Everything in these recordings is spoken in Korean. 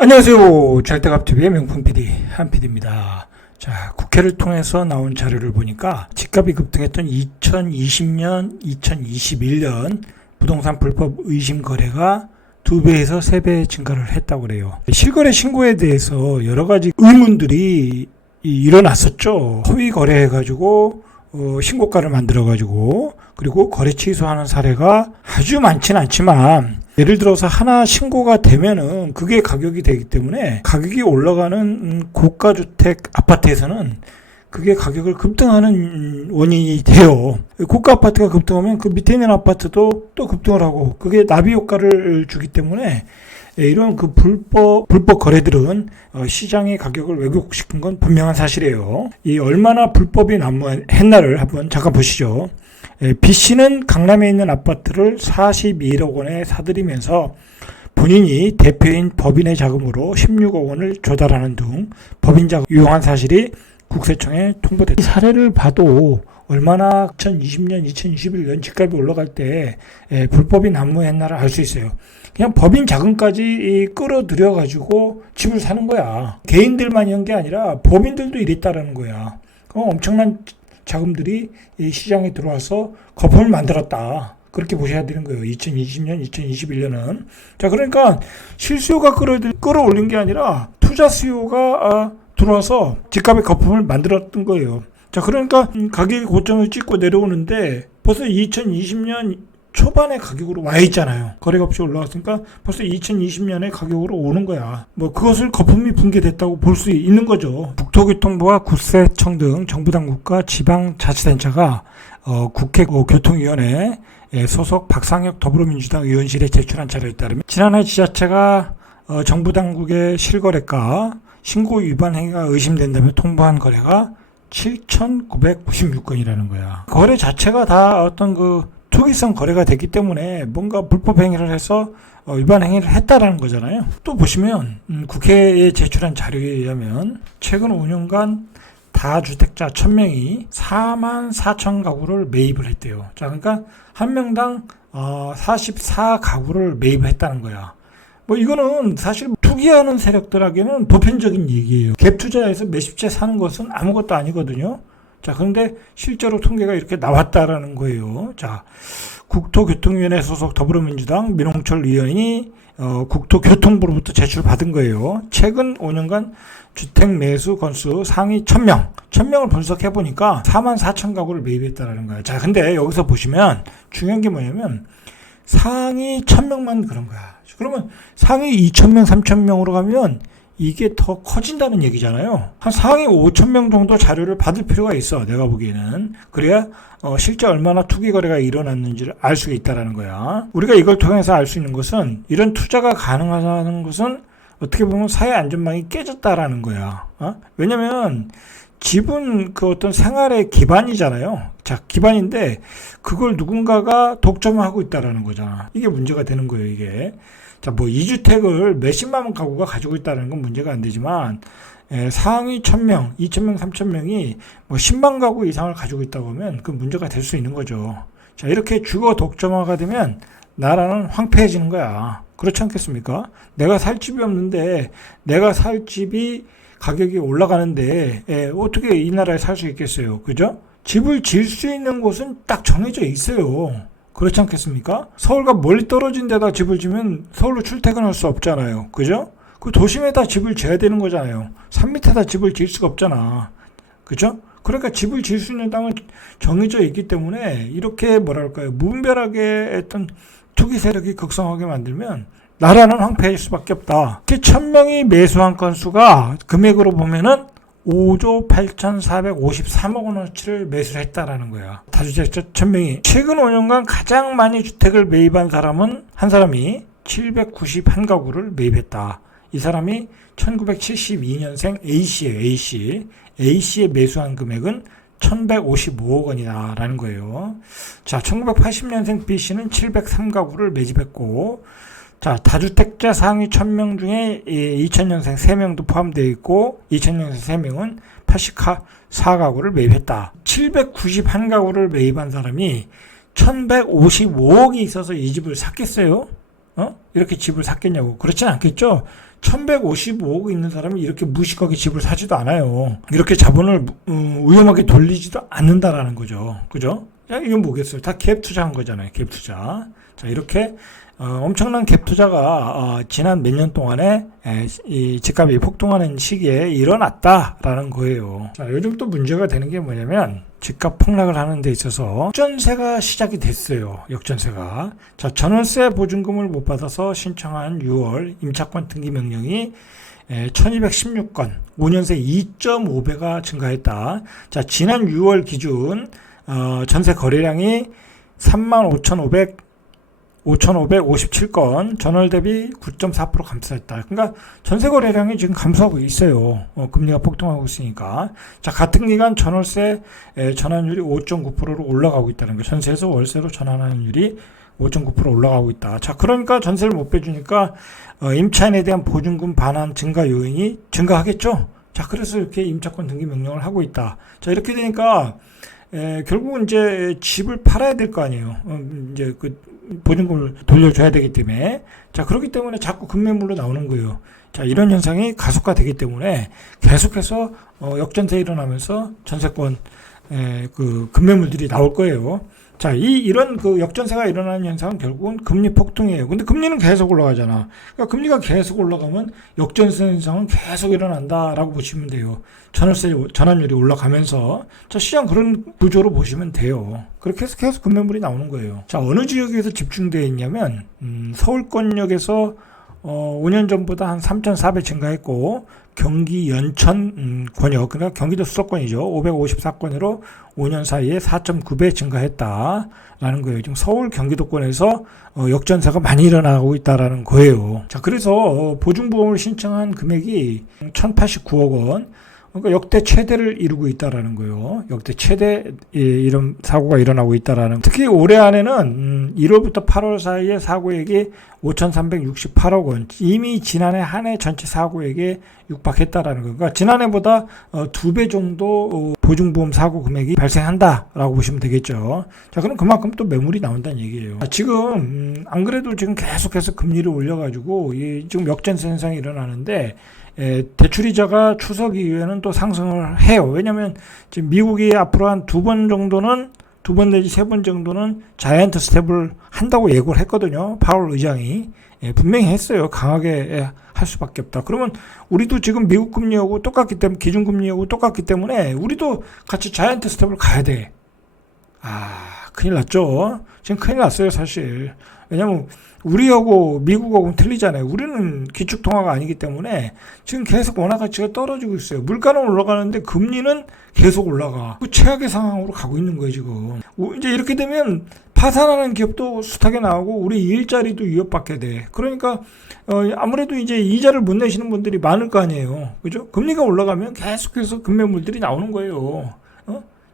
안녕하세요. 절대값TV의 명품 PD 한PD입니다. 자, 국회를 통해서 나온 자료를 보니까 집값이 급등했던 2020년, 2021년 부동산 불법 의심 거래가 두 배에서 세배 증가를 했다고 그래요. 실거래 신고에 대해서 여러 가지 의문들이 이- 일어났었죠. 허위 거래해가지고 어, 신고가를 만들어가지고 그리고 거래 취소하는 사례가 아주 많지는 않지만 예를 들어서 하나 신고가 되면은 그게 가격이 되기 때문에 가격이 올라가는 음, 고가 주택 아파트에서는 그게 가격을 급등하는 음, 원인이 돼요. 고가 아파트가 급등하면 그 밑에 있는 아파트도 또 급등을 하고 그게 나비 효과를 주기 때문에 예, 이런 그 불법 불법 거래들은 어, 시장의 가격을 왜곡시킨 건 분명한 사실이에요. 이 얼마나 불법이 난무했나를 한번 잠깐 보시죠. 예, B 씨는 강남에 있는 아파트를 42억 원에 사들이면서 본인이 대표인 법인의 자금으로 16억 원을 조달하는 등 법인 자금 유용한 사실이 국세청에 통보됐다. 이 사례를 봐도 얼마나 2020년, 2021년 집값이 올라갈 때 예, 불법이 난무했나를 알 수 있어요. 그냥 법인 자금까지 이 끌어들여 가지고 집을 사는 거야. 개인들만 한 게 아니라 법인들도 이랬다라는 거야. 그 엄청난 자금들이 이 시장에 들어와서 거품을 만들었다. 그렇게 보셔야 되는 거예요. 2020년, 2021년은. 자, 그러니까 실수요가 끌어, 끌어올린 게 아니라 투자 수요가 아, 들어와서 집값의 거품을 만들었던 거예요. 자, 그러니까 음, 가격이 고점을 찍고 내려오는데 벌써 2020년 초반의 가격으로 와 있잖아요. 거래가 없이 올라왔으니까 벌써 2020년의 가격으로 오는 거야. 뭐 그것을 거품이 붕괴됐다고 볼 수 있는 거죠. 국토교통부와 국세청 등 정부 당국과 지방 자치단체가 어, 국회 어, 교통위원회 에 소속 박상혁 더불어민주당 의원실에 제출한 자료에 따르면 지난해 지자체가 어, 정부 당국의 실거래가 신고 위반 행위가 의심된다며 통보한 거래가 7,996건이라는 거야. 거래 자체가 다 어떤 그 투기성 거래가 됐기 때문에 뭔가 불법 행위를 해서 어, 위반 행위를 했다라는 거잖아요. 또 보시면 음, 국회에 제출한 자료에 의하면 최근 5년간 다주택자 1000명이 4만 4천 가구를 매입을 했대요. 자, 그러니까 한 명당 어, 44가구를 매입했다는 거야. 뭐 이거는 사실 투기하는 세력들에게는 보편적인 얘기예요. 갭 투자에서 몇십 채 사는 것은 아무것도 아니거든요. 자, 그런데 실제로 통계가 이렇게 나왔다라는 거예요. 자, 국토교통위원회 소속 더불어민주당 민홍철 의원이 어, 국토교통부로부터 제출받은 거예요. 최근 5년간 주택 매수 건수 상위 1000명, 1000명을 분석해 보니까 4만 4천 가구를 매입했다라는 거예요. 자, 근데 여기서 보시면 중요한 게 뭐냐면 상위 1000명만 그런 거야. 그러면 상위 2000명, 3000명으로 가면 이게 더 커진다는 얘기잖아요. 한 상위 5,000명 정도 자료를 받을 필요가 있어. 내가 보기에는. 그래야 어, 실제 얼마나 투기 거래가 일어났는지를 알 수가 있다라는 거야. 우리가 이걸 통해서 알 수 있는 것은 이런 투자가 가능하다는 것은 어떻게 보면 사회 안전망이 깨졌다라는 거야. 어? 왜냐면 집은 그 어떤 생활의 기반이잖아요. 자, 기반인데 그걸 누군가가 독점하고 있다라는 거잖아. 이게 문제가 되는 거예요, 이게. 자, 뭐 2주택을 몇십만 가구가 가지고 있다는 건 문제가 안 되지만 예, 상위 1000명, 2000명, 3000명이 뭐 10만 가구 이상을 가지고 있다고 하면 그 문제가 될 수 있는 거죠. 자, 이렇게 주거 독점화가 되면 나라는 황폐해지는 거야. 그렇지 않겠습니까? 내가 살 집이 없는데 내가 살 집이 가격이 올라가는데 예, 어떻게 이 나라에 살 수 있겠어요? 그죠? 집을 지을 수 있는 곳은 딱 정해져 있어요. 그렇지 않겠습니까? 서울과 멀리 떨어진 데다 집을 지면 서울로 출퇴근할 수 없잖아요. 그죠? 그 도심에다 집을 지어야 되는 거잖아요. 산 밑에다 집을 지을 수가 없잖아. 그죠? 그러니까 집을 지을 수 있는 땅은 정해져 있기 때문에 이렇게 뭐랄까요. 무분별하게 어떤 투기 세력이 극성하게 만들면 나라는 황폐해질 수밖에 없다. 이렇게 천명이 매수한 건수가 금액으로 보면은 5조 8,453억 원어치를 매수를 했다라는 거야. 다주택자 1000명이. 최근 5년간 가장 많이 주택을 매입한 사람은 한 사람이 791가구를 매입했다. 이 사람이 1972년생 A씨예요. A씨. A씨의 매수한 금액은 1155억 원이다라는 거예요. 자, 1980년생 B씨는 703가구를 매집했고 자, 다주택자 상위 1000명 중에 2000년생 3명도 포함되어 있고 2000년생 3명은 84가구를 매입했다. 791가구를 매입한 사람이 1155억이 있어서 이 집을 샀겠어요? 어? 이렇게 집을 샀겠냐고. 그렇진 않겠죠? 1155억 있는 사람이 이렇게 무식하게 집을 사지도 않아요. 이렇게 자본을 음, 위험하게 돌리지도 않는다라는 거죠. 그죠? 야, 이건 뭐겠어요? 다 갭 투자한 거잖아요. 갭 투자. 자, 이렇게 어, 엄청난 갭 투자가 어, 지난 몇 년 동안에 에, 이 집값이 폭등하는 시기에 일어났다라는 거예요. 자, 요즘 또 문제가 되는 게 뭐냐면 집값 폭락을 하는 데 있어서 역전세가 시작이 됐어요. 역전세가. 자, 전월세 보증금을 못 받아서 신청한 6월 임차권 등기 명령이 1216건, 5년새 2.5배가 증가했다. 자, 지난 6월 기준 어, 전세 거래량이 35,500 5,557건 전월 대비 9.4% 감소했다. 그러니까 전세 거래량이 지금 감소하고 있어요. 어, 금리가 폭등하고 있으니까. 자, 같은 기간 전월세 에, 전환율이 5.9%로 올라가고 있다는 거. 전세에서 월세로 전환하는율이 5.9% 올라가고 있다. 자, 그러니까 전세를 못 빼주니까 어, 임차인에 대한 보증금 반환 증가 요인이 증가하겠죠. 자, 그래서 이렇게 임차권 등기 명령을 하고 있다. 자, 이렇게 되니까 에, 결국은 이제 집을 팔아야 될 거 아니에요. 어, 이제 그 보증금을 돌려줘야 되기 때문에 자 그렇기 때문에 자꾸 급매물로 나오는 거예요. 자 이런 현상이 가속화되기 때문에 계속해서 어, 역전세 일어나면서 전세권 에, 그 급매물들이 나올 거예요. 자, 이, 이런 그 역전세가 일어나는 현상은 결국은 금리 폭등이에요. 근데 금리는 계속 올라가잖아. 그러니까 금리가 계속 올라가면 역전세 현상은 계속 일어난다라고 보시면 돼요. 전월세 전환율이 올라가면서 자, 시장 그런 구조로 보시면 돼요. 그렇게 해서 계속 금매물이 나오는 거예요. 자, 어느 지역에서 집중되어 있냐면, 음, 서울권역에서 어, 5년 전보다 한 3,400 증가했고, 경기 연천 음, 권역, 그러니까 경기도 수도권이죠. 554건으로 5년 사이에 4.9배 증가했다라는 거예요. 지금 서울 경기도권에서 어, 역전세가 많이 일어나고 있다라는 거예요. 자, 그래서 어, 보증보험을 신청한 금액이 1,089억 원, 그러니까 역대 최대를 이루고 있다라는 거예요. 역대 최대 이런 사고가 일어나고 있다라는. 특히 올해 안에는 1월부터 음, 8월 사이에 사고액이 5,368억 원. 이미 지난해 한 해 전체 사고액에 육박했다라는 거예요. 그러니까 지난해보다 어, 두배 정도 어, 보증보험 사고 금액이 발생한다라고 보시면 되겠죠. 자, 그럼 그만큼 또 매물이 나온다는 얘기예요. 지금 음, 안 그래도 지금 계속해서 금리를 올려가지고 지금 역전세 현상이 일어나는데 에, 대출이자가 추석 이후에는 또 상승을 해요. 왜냐하면 지금 미국이 앞으로 한 두 번 정도는 두 번 내지 세 번 정도는 자이언트 스텝을 한다고 예고를 했거든요. 파월 의장이 예, 분명히 했어요. 강하게 예, 할 수밖에 없다. 그러면 우리도 지금 미국 금리하고 똑같기 때문에 기준 금리하고 똑같기 때문에 우리도 같이 자이언트 스텝을 가야 돼. 아 큰일 났죠. 지금 큰일 났어요 사실. 왜냐면 우리하고 미국하고는 틀리잖아요. 우리는 기축 통화가 아니기 때문에 지금 계속 원화 가치가 떨어지고 있어요. 물가는 올라가는데 금리는 계속 올라가. 그 최악의 상황으로 가고 있는 거예요, 지금. 이제 이렇게 되면 파산하는 기업도 숱하게 나오고 우리 일자리도 위협받게 돼. 그러니까 어 아무래도 이제 이자를 못 내시는 분들이 많을 거 아니에요. 그죠? 금리가 올라가면 계속해서 금매물들이 나오는 거예요.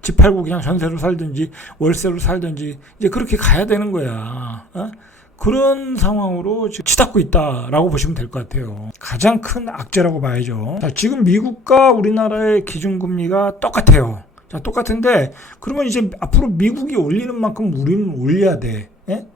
어? 집 팔고 그냥 전세로 살든지 월세로 살든지 이제 그렇게 가야 되는 거야. 어? 그런 상황으로 치닫고 있다라고 보시면 될 것 같아요. 가장 큰 악재라고 봐야죠. 자, 지금 미국과 우리나라의 기준금리가 똑같아요. 자, 똑같은데 그러면 이제 앞으로 미국이 올리는 만큼 우리는 올려야 돼. 예?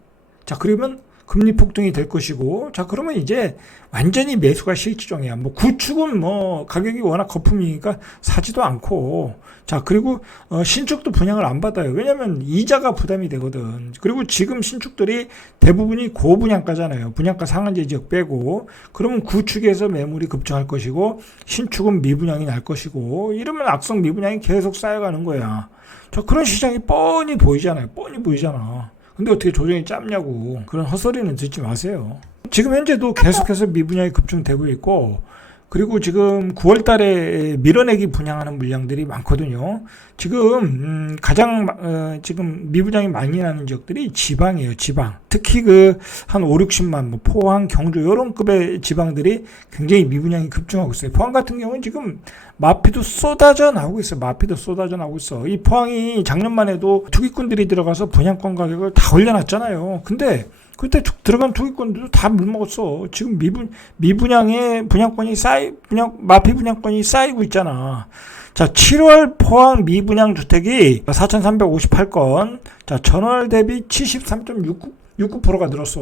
자, 그러면 금리 폭등이 될 것이고 자 그러면 이제 완전히 매수가 실지정이야. 뭐 구축은 뭐 가격이 워낙 거품이니까 사지도 않고. 자 그리고 어 신축도 분양을 안 받아요. 왜냐면 이자가 부담이 되거든. 그리고 지금 신축들이 대부분이 고분양가잖아요. 분양가 상한제 지역 빼고. 그러면 구축에서 매물이 급증할 것이고 신축은 미분양이 날 것이고 이러면 악성 미분양이 계속 쌓여가는 거야. 자 그런 시장이 뻔히 보이잖아요. 뻔히 보이잖아 근데 어떻게 조정이 짧냐고 그런 헛소리는 듣지 마세요. 지금 현재도 계속해서 미분양이 급증되고 있고 그리고 지금 9월 달에 밀어내기 분양하는 물량들이 많거든요. 지금 음 가장 어 지금 미분양이 많이 나는 지역들이 지방이에요. 지방. 특히 그 한 5, 60만 뭐 포항, 경주 이런 급의 지방들이 굉장히 미분양이 급증하고 있어요. 포항 같은 경우는 지금 마피도 쏟아져 나오고 있어요. 마피도 쏟아져 나오고 있어. 이 포항이 작년만 해도 투기꾼들이 들어가서 분양권 가격을 다 올려놨잖아요. 근데 그때 들어간 투기권들도 다 물먹었어. 지금 미분, 미분양의 분양권이 쌓이, 분양, 마피 분양권이 쌓이고 있잖아. 자, 7월 포항 미분양 주택이 4,358건, 자, 전월 대비 73.69%가 늘었어.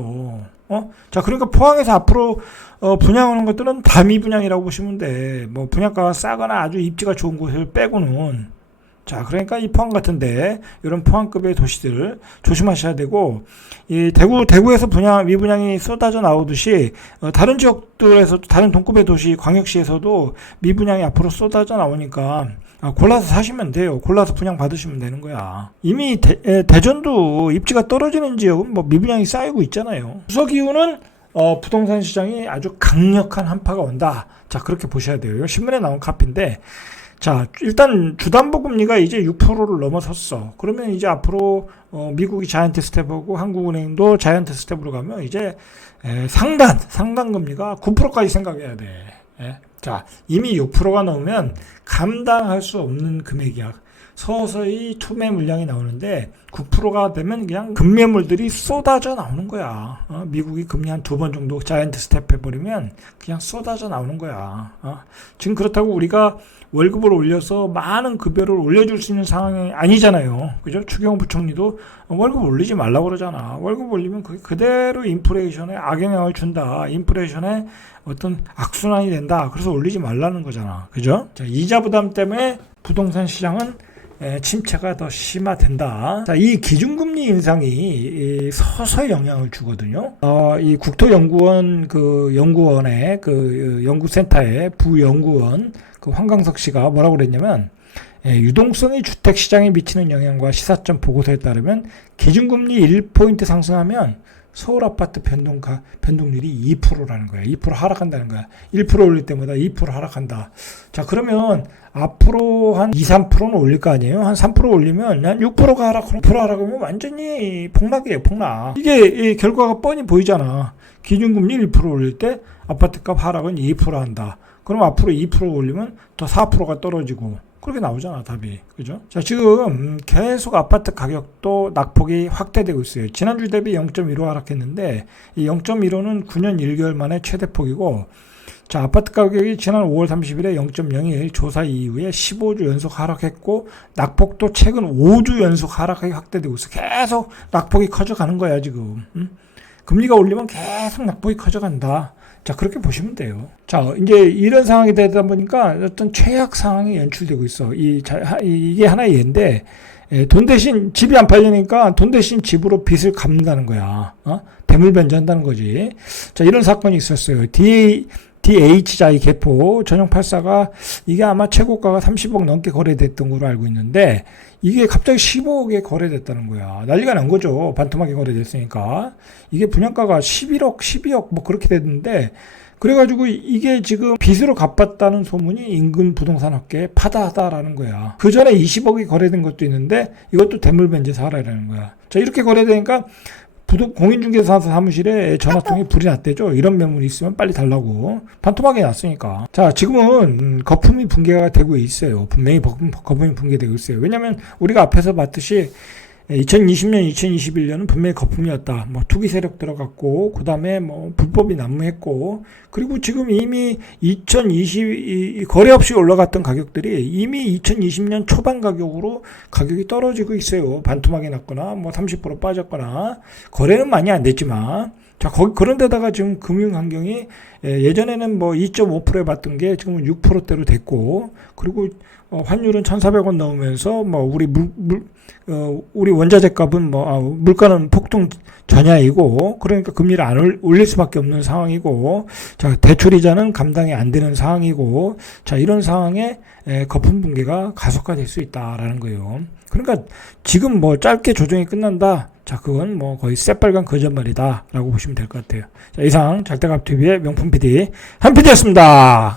어? 자, 그러니까 포항에서 앞으로 어, 분양하는 것들은 다 미분양이라고 보시면 돼. 뭐 분양가가 싸거나 아주 입지가 좋은 곳을 빼고는 자, 그러니까 이 포항 같은데 이런 포항급의 도시들 조심하셔야 되고 이 대구 대구에서 분양 미분양이 쏟아져 나오듯이 어, 다른 지역들에서 다른 동급의 도시 광역시에서도 미분양이 앞으로 쏟아져 나오니까 아, 골라서 사시면 돼요. 골라서 분양 받으시면 되는 거야. 이미 대, 에, 대전도 입지가 떨어지는 지역은 뭐 미분양이 쌓이고 있잖아요. 추석 이후는 어, 부동산 시장이 아주 강력한 한파가 온다. 자, 그렇게 보셔야 돼요. 신문에 나온 카피인데, 자, 일단 주담보 금리가 이제 6%를 넘어섰어. 그러면 이제 앞으로 어, 미국이 자이언트 스텝하고 한국은행도 자이언트 스텝으로 가면 이제 에, 상단, 상단 금리가 9%까지 생각해야 돼. 예? 자, 이미 6%가 넘으면 감당할 수 없는 금액이야. 서서히 투매 물량이 나오는데 9%가 되면 그냥 금매물들이 쏟아져 나오는 거야. 어? 미국이 금리 한 두 번 정도 자이언트 스텝 해버리면 그냥 쏟아져 나오는 거야. 어? 지금 그렇다고 우리가 월급을 올려서 많은 급여를 올려줄 수 있는 상황이 아니잖아요. 그죠? 추경호 부총리도 월급 올리지 말라고 그러잖아. 월급 올리면 그게 그대로 인플레이션에 악영향을 준다. 인플레이션에 어떤 악순환이 된다. 그래서 올리지 말라는 거잖아. 그죠? 자, 이자 부담 때문에 부동산 시장은 에, 침체가 더 심화된다. 자, 이 기준금리 인상이 이 서서히 영향을 주거든요. 어, 이 국토연구원 그 연구원의 그 연구센터의 부연구원 그 황강석 씨가 뭐라고 그랬냐면 예, 유동성이 주택 시장에 미치는 영향과 시사점 보고서에 따르면 기준금리 1포인트 상승하면 서울 아파트 변동가 변동률이 2%라는 거야. 2% 하락한다는 거야. 1% 올릴 때마다 2% 하락한다. 자, 그러면 앞으로 한 2, 3%는 올릴 거 아니에요? 한 3% 올리면 한 6%가 하락, 6% 하락하면 완전히 폭락이에요, 폭락. 이게 이 결과가 뻔히 보이잖아. 기준금리 1% 올릴 때 아파트값 하락은 2% 한다. 그럼 앞으로 2% 올리면 더 4%가 떨어지고 그렇게 나오잖아 답이 그죠? 자 지금 계속 아파트 가격도 낙폭이 확대되고 있어요. 지난주 대비 0.15 하락했는데 이 0.15는 9년 1개월 만에 최대폭이고 자 아파트 가격이 지난 5월 30일에 0.01 조사 이후에 15주 연속 하락했고 낙폭도 최근 5주 연속 하락하게 확대되고 있어. 계속 낙폭이 커져 가는 거야 지금. 음? 금리가 올리면 계속 낙폭이 커져 간다. 자, 그렇게 보시면 돼요. 자, 이제 이런 상황이 되다 보니까 어떤 최악 상황이 연출되고 있어. 이, 자, 이게 하나의 예인데, 예, 돈 대신 집이 안 팔리니까 돈 대신 집으로 빚을 갚는다는 거야. 어? 대물 변제한다는 거지. 자, 이런 사건이 있었어요. DA, DH자이 개포 전용 84가 이게 아마 최고가가 30억 넘게 거래됐던 걸로 알고 있는데 이게 갑자기 15억에 거래됐다는 거야. 난리가 난 거죠. 반토막이 거래됐으니까. 이게 분양가가 11억, 12억 뭐 그렇게 됐는데 그래가지고 이게 지금 빚으로 갚았다는 소문이 인근 부동산 업계에 파다하다라는 거야. 그 전에 20억이 거래된 것도 있는데 이것도 대물변제 사라라는 거야. 자 이렇게 거래되니까 부동 공인중개사 사무실에 전화통에 불이 났대죠. 이런 매물이 있으면 빨리 달라고 반토막이 났으니까. 자 지금은 음, 거품이 붕괴가 되고 있어요. 분명히 거품, 거품이 붕괴되고 있어요. 왜냐하면 우리가 앞에서 봤듯이 2020년, 2021년은 분명히 거품이었다. 뭐 투기 세력 들어갔고, 그 다음에 뭐 불법이 난무했고, 그리고 지금 이미 2020 거래 없이 올라갔던 가격들이 이미 2020년 초반 가격으로 가격이 떨어지고 있어요. 반토막이 났거나, 뭐 30% 빠졌거나, 거래는 많이 안 됐지만, 자, 거기, 그런 데다가 지금 금융 환경이 예, 예전에는 뭐 2.5%에 봤던 게 지금은 6%대로 됐고, 그리고 어, 환율은 1,400원 넘으면서 뭐 우리 물, 물 어, 우리 원자재 값은 뭐 아, 물가는 폭등 전야이고 그러니까 금리를 안 올- 올릴 수밖에 없는 상황이고 자 대출 이자는 감당이 안 되는 상황이고 자 이런 상황에 에, 거품 붕괴가 가속화될 수 있다라는 거예요. 그러니까 지금 뭐 짧게 조정이 끝난다. 자 그건 뭐 거의 새빨간 거짓말이다라고 보시면 될 것 같아요. 자 이상 잘대갑 TV의 명품 PD 한 PD였습니다.